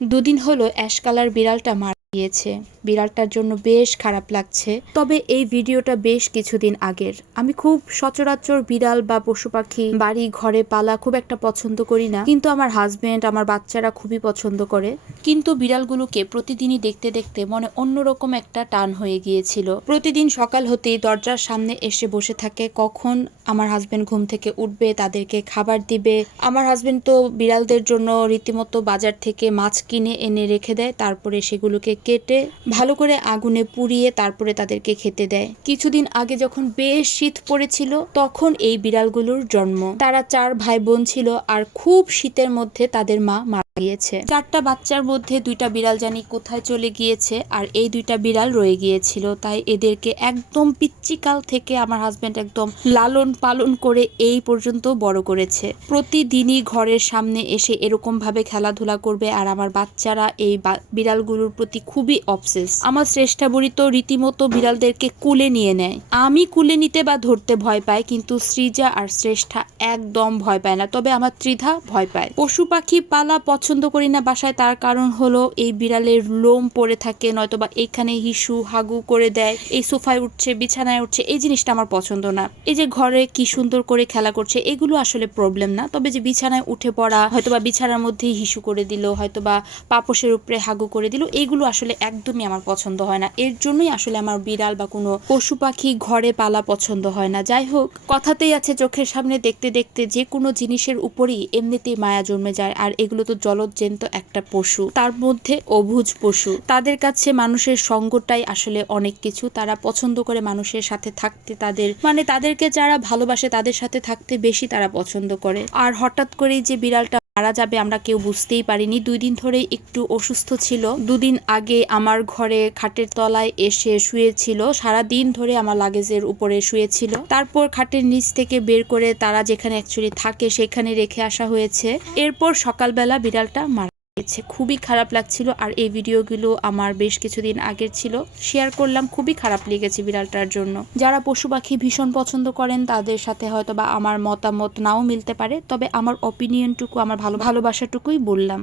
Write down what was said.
দুদিন হলো ash colour বিড়ালটা মারা গিয়েছে। বিড়ালটার জন্য বেশ খারাপ লাগছে। তবে এই ভিডিওটা বেশ কিছুদিন আগের। আমি খুব সচরাচর বিড়াল বা পশু পাখি বাড়ি ঘরে পালা খুব একটা পছন্দ করি না, কিন্তু আমার হাজবেন্ড আমার বাচ্চারা খুবই পছন্দ করে। কিন্তু বিড়ালগুলোকে প্রতিদিনই দেখতে দেখতে মনে অন্যরকম একটা টান হয়ে গিয়েছিল। প্রতিদিন সকাল হতেই দরজার সামনে এসে বসে থাকে, কখন আমার হাজবেন্ড ঘুম থেকে উঠবে, তাদেরকে খাবার দিবে। আমার হাজবেন্ড তো বিড়ালদের জন্য রীতিমতো বাজার থেকে মাছ কিনে এনে রেখে দেয়, তারপরে সেগুলোকে কেটে ভালো করে আগুনে পুড়িয়ে তারপরে তাদেরকে খেতে দেয়। কিছুদিন আগে যখন বেশ শীত পড়েছিল তখন এই বিড়ালগুলোর জন্ম। তারা 4 ভাই বোন ছিল আর খুব শীতের মধ্যে তাদের মা মারা গিয়েছে। 4টা বাচ্চার মধ্যে 2টা বিড়াল জানি কোথায় চলে গিয়েছে আর এই 2টা বিড়াল রয়ে গিয়েছিল। তাই এদেরকে একদম পিচ্চিকাল থেকে আমার হাজবেন্ড একদম লালন পালন করে এই পর্যন্ত বড় করেছে। প্রতিদিনই ঘরের সামনে এসে এরকম ভাবে খেলাধুলা করবে আর আমার বাচ্চারা এই বিড়ালগুলোর প্রতি খুবই অবসেস। আমার শ্রেষ্ঠা বুড়ি তো রীতিমতো বিড়ালদেরকে কুলে নিয়ে নেয়। আমি কুলে নিতে বা ধরতে ভয় পাই, কিন্তু সৃজা আর শ্রেষ্ঠা একদম ভয় পায় না। তবে আমার ত্রিধা ভয় পায়। পশু পাখি পালা পছন্দ করি না বাসায়, তার কারণ হলো এই বিড়ালের লোম পড়ে থাকে, নয়তোবা এখানে হিসু হাগু করে দেয়, এই সোফায় উঠছে বিছানায় উঠছে, এই জিনিসটা আমার পছন্দ না। এই যে ঘরে কি সুন্দর করে খেলা করছে এগুলো আসলে প্রবলেম না, তবে যে বিছানায় উঠে পড়া, হয়তোবা বিছানার মধ্যেই হিসু করে দিল, হয়তোবা পাপোশের উপরে হাগু করে দিল, এগুলো আসলে একদমই আমার পছন্দ হয় না। এর জন্যই আসলে আমার বিড়াল বা কোনো পশু পাখি ঘরে পালা পছন্দ হয় না। যাই হোক, কথাতেই আছে চোখের সামনে দেখতে দেখতে যে কোনো জিনিসের উপরই এমনিতেই মায়া জন্মে যায়। আর এগুলো তো জলজ্জন্ত একটা পশু, তার মধ্যে অবুঝ পশু। তাদের কাছে মানুষের সঙ্গটাই আসলে অনেক কিছু। তারা পছন্দ করে মানুষের সাথে থাকতে, তাদেরকে যারা ভালোবাসে তাদের সাথে থাকতে বেশি তারা পছন্দ করে। আর হঠাৎ করেই যে বিড়ালটা মারা যাবে আমরা কেউ বুঝতেই পারিনি। 2 দিন ধরেই একটু অসুস্থ ছিল। 2 দিন আগে আমার ঘরে খাটের তলায় এসে শুয়েছিল, সারা দিন ধরে আমার লাগেজের উপরে শুয়েছিল। তারপর খাটের নিচ থেকে বের করে তারা যেখানে অ্যাকচুয়ালি থাকে সেখানে রেখে আসা হয়েছে। এরপর সকালবেলা বিড়ালটা মারা গেছে। খুবই খারাপ লাগছিল। আর এই ভিডিওগুলো আমার বেশ কিছুদিন আগের ছিল, শেয়ার করলাম। খুবই খারাপ লেগেছে বিড়ালটার জন্য। যারা পশু পাখি ভীষণ পছন্দ করেন তাদের সাথে হয়তো বা আমার মতামত নাও মিলতে পারে, তবে আমার অপিনিয়নটুকু, আমার ভালোবাসাটুকুই বললাম।